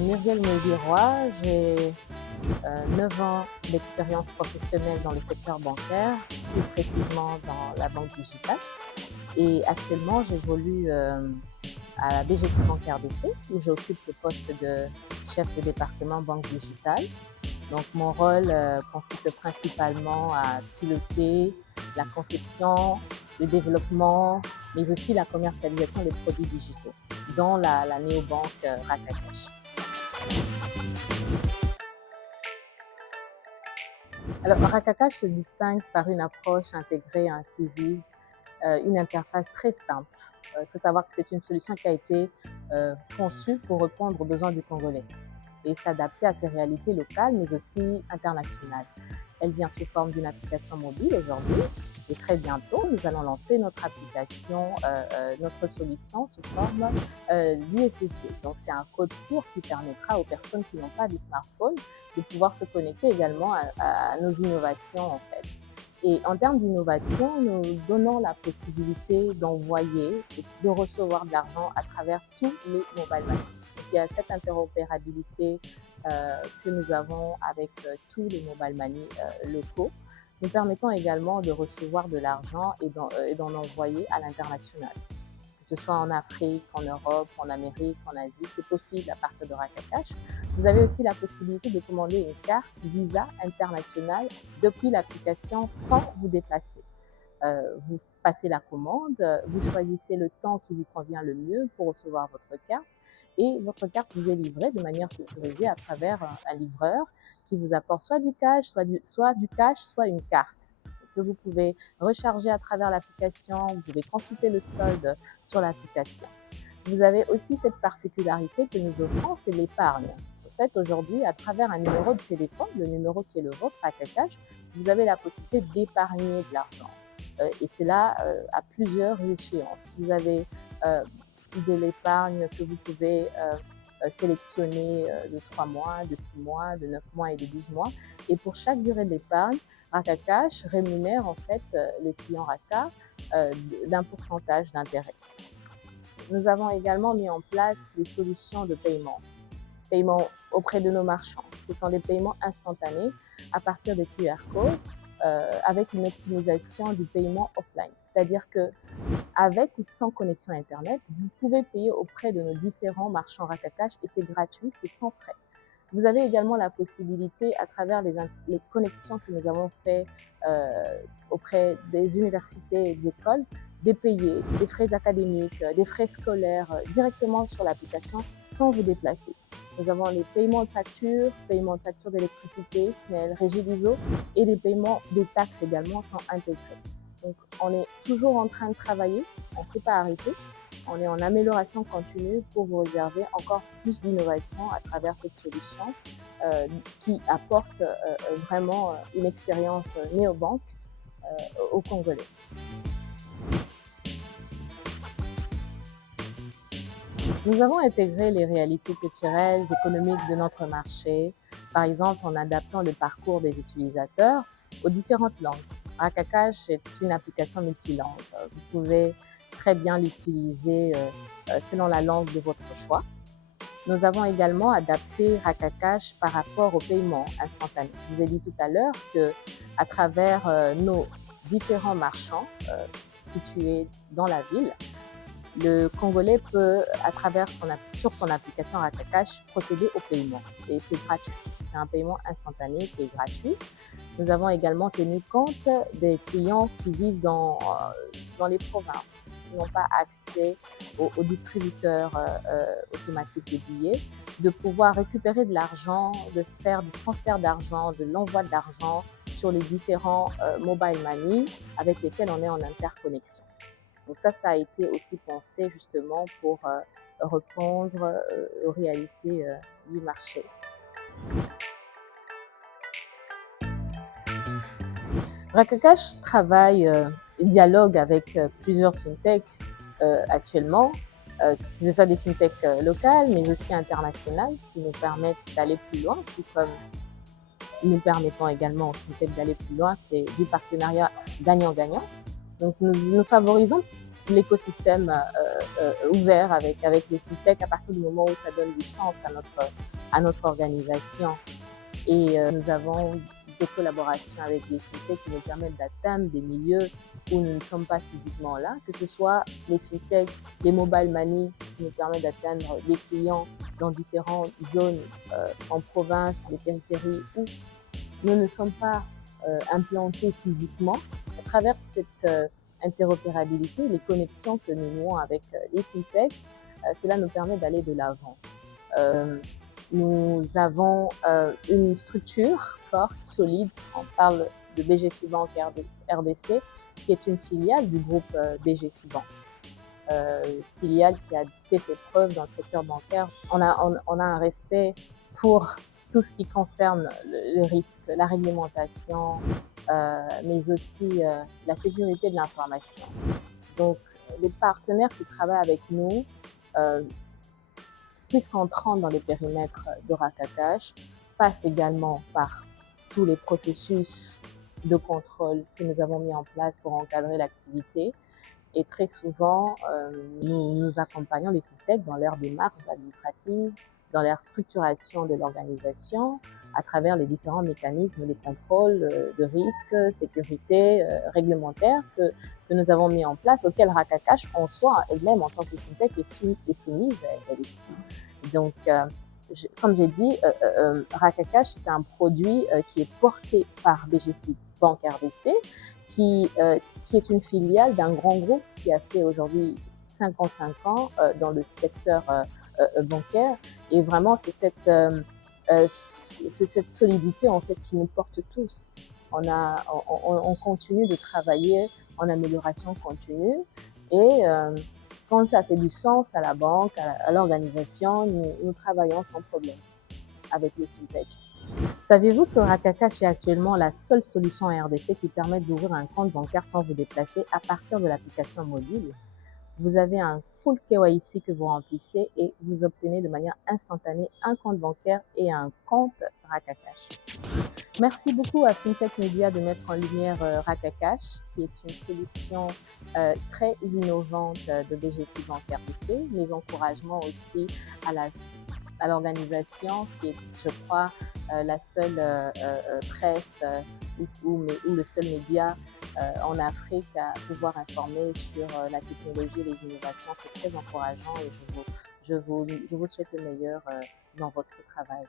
Muriel Mézirois, j'ai 9 ans d'expérience professionnelle dans le secteur bancaire, plus précisément dans la banque digitale. Et actuellement, j'évolue à la BGT Banque RDC, où j'occupe le poste de chef de département banque digitale. Donc, mon rôle consiste principalement à piloter la conception, le développement, mais aussi la commercialisation des produits digitaux, dont la néobanque Rakakash. Alors, Rakakash se distingue par une approche intégrée et inclusive, une interface très simple. Il faut savoir que c'est une solution qui a été conçue pour répondre aux besoins du Congolais et s'adapter à ses réalités locales, mais aussi internationales. Elle vient sous forme d'une application mobile aujourd'hui. Et très bientôt, nous allons lancer notre application, notre solution sous forme d'USSD. Donc, c'est un code court qui permettra aux personnes qui n'ont pas de smartphone de pouvoir se connecter également à nos innovations, en fait. Et en termes d'innovation, nous donnons la possibilité d'envoyer et de recevoir de l'argent à travers tous les mobile money. Donc, il y a cette interopérabilité que nous avons avec tous les mobile money locaux. Nous permettons également de recevoir de l'argent et d'en envoyer à l'international, que ce soit en Afrique, en Europe, en Amérique, en Asie. C'est possible à partir de Rakakash. Vous avez aussi la possibilité de commander une carte Visa internationale depuis l'application sans vous déplacer. Vous passez la commande, vous choisissez le temps qui vous convient le mieux pour recevoir votre carte et votre carte vous est livrée de manière sécurisée à travers un livreur qui vous apporte soit du cash, soit une carte que vous pouvez recharger à travers l'application. Vous pouvez consulter le solde sur l'application. Vous avez aussi cette particularité que nous offrons, c'est l'épargne. En fait, aujourd'hui, à travers un numéro de téléphone, le numéro qui est le vôtre, Rakakash, vous avez la possibilité d'épargner de l'argent. Et cela à plusieurs échéances. Vous avez de l'épargne que vous pouvez sélectionner de 3 mois, de 6 mois, de 9 mois et de 12 mois. Et pour chaque durée d'épargne, Rakakash rémunère en fait le client Raka d'un pourcentage d'intérêt. Nous avons également mis en place des solutions de paiement auprès de nos marchands. Ce sont des paiements instantanés à partir des QR codes avec une optimisation du paiement offline. C'est-à-dire que avec ou sans connexion Internet, vous pouvez payer auprès de nos différents marchands Rakakash et c'est gratuit, c'est sans frais. Vous avez également la possibilité, à travers les connexions que nous avons faites auprès des universités et des écoles, de payer des frais académiques, des frais scolaires directement sur l'application sans vous déplacer. Nous avons les paiements de factures d'électricité, SNEL, Régie des eaux et les paiements des taxes également sont intégrés. Donc, on est toujours en train de travailler, on ne peut pas arrêter. On est en amélioration continue pour vous réserver encore plus d'innovation à travers cette solution qui apporte vraiment une expérience néobanque aux Congolais. Nous avons intégré les réalités culturelles, économiques de notre marché, par exemple en adaptant le parcours des utilisateurs aux différentes langues. Rakakash est une application multilangue. Vous pouvez très bien l'utiliser selon la langue de votre choix. Nous avons également adapté Rakakash par rapport au paiement instantané. Je vous ai dit tout à l'heure qu'à travers nos différents marchands situés dans la ville, le Congolais peut, sur son application Rakakash, procéder au paiement. Et c'est gratuit. C'est un paiement instantané qui est gratuit. Nous avons également tenu compte des clients qui vivent dans les provinces, qui n'ont pas accès aux distributeurs automatiques de billets, de pouvoir récupérer de l'argent, de faire du transfert d'argent, de l'envoi de l'argent sur les différents mobile money avec lesquels on est en interconnexion. Donc ça a été aussi pensé justement pour répondre aux réalités du marché. Rakakash travaille et dialogue avec plusieurs fintechs actuellement, que ce soit des fintechs locales mais aussi internationales qui nous permettent d'aller plus loin, tout comme nous permettons également aux fintechs d'aller plus loin. C'est du partenariat gagnant-gagnant. Donc nous favorisons l'écosystème ouvert avec les fintech à partir du moment où ça donne du sens à notre organisation. Et nous avons des collaborations avec des fintechs qui nous permettent d'atteindre des milieux où nous ne sommes pas physiquement là, que ce soit les fintechs, les mobile money qui nous permettent d'atteindre des clients dans différentes zones en province, dans les périphéries où nous ne sommes pas implantés physiquement. À travers cette interopérabilité, les connexions que nous nouons avec les fintechs, cela nous permet d'aller de l'avant. Nous avons une structure forte, solide. On parle de BGQ Bank RDC, qui est une filiale du groupe BGQ Bank. Filiale qui a fait ses preuves dans le secteur bancaire. On a un respect pour tout ce qui concerne le risque, la réglementation, mais aussi la sécurité de l'information. Donc, les partenaires qui travaillent avec nous, puisqu'entrant dans les périmètres de Rakakash, passent également par tous les processus de contrôle que nous avons mis en place pour encadrer l'activité. Et très souvent, nous accompagnons les fintechs dans leur démarche administrative, dans leur structuration de l'organisation, à travers les différents mécanismes de contrôle de risque, sécurité, réglementaire que nous avons mis en place, auxquels Rakakash en soi elle-même en tant que fintech est soumise elle aussi. Donc, comme j'ai dit, Rakakash c'est un produit qui est porté par BGQ Bank RDC, qui est une filiale d'un grand groupe qui a fait aujourd'hui 55 ans dans le secteur bancaire. Et vraiment, c'est cette solidité en fait qui nous porte tous. On continue de travailler en amélioration continue et quand ça fait du sens à la banque, à l'organisation, nous travaillons sans problème avec les fintechs. Saviez-vous que Rakakash est actuellement la seule solution en RDC qui permet d'ouvrir un compte bancaire sans vous déplacer à partir de l'application mobile? Vous avez un full KYC que vous remplissez et vous obtenez de manière instantanée un compte bancaire et un compte Rakakash. Merci beaucoup à FinTech Media de mettre en lumière Rakakash, qui est une solution très innovante de BGQ Bank RDC. Mes encouragements aussi à l'organisation qui est, je crois, la seule presse ou le seul média en Afrique à pouvoir informer sur la technologie et les innovations. C'est très encourageant et je vous souhaite le meilleur dans votre travail.